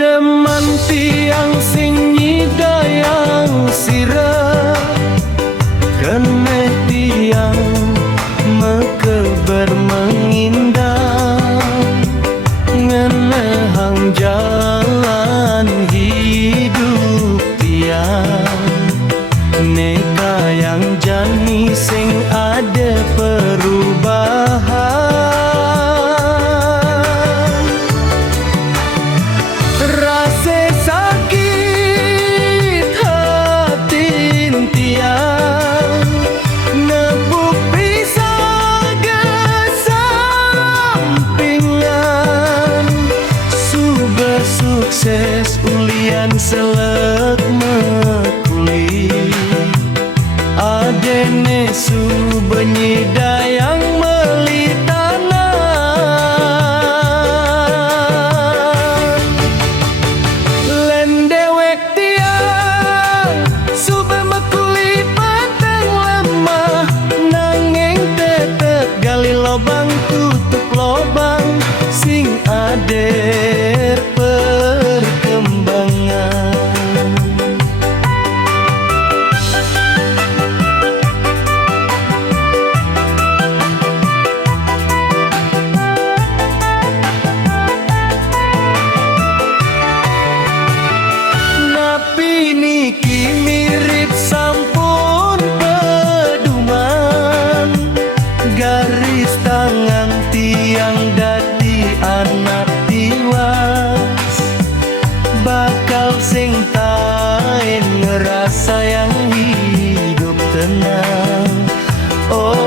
Deman tiang sing nyidayang sirah kene tiang mekeber mengindang ngenehang jalan hidup tiang neka yang jani sing ada perubahan rasa sakit hati tiang nebuk pisah gesampingan suber sukses ulian selek mekuli adene su benyidayang melitanan len dewek tiang sube mekuli pateng lemah nanging tetep gali lobang tutup lobang sing ader perkembangan. Niki mirip sampun peduman garis tangan tiang dadi anak tiwas bakal sing tain ngerasa yang hidup tenang oh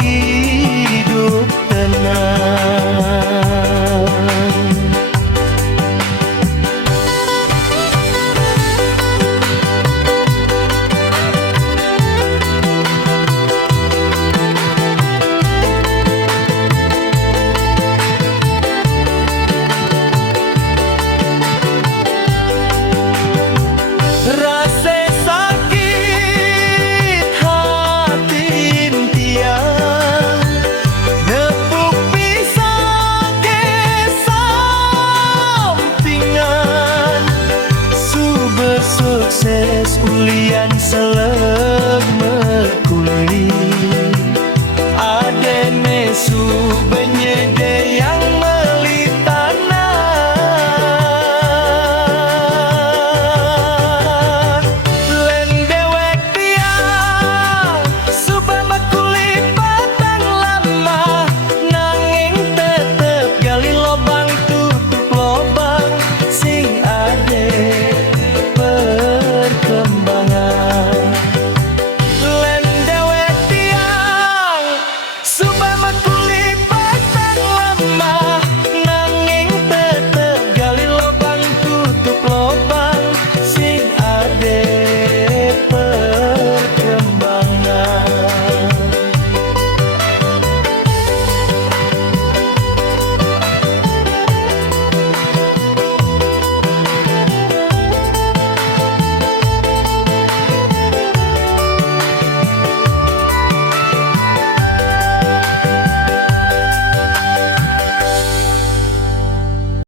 hidup tenang. Rasa sakit hati tiang nepuk pisah kesampingan suber sukses ulian selesai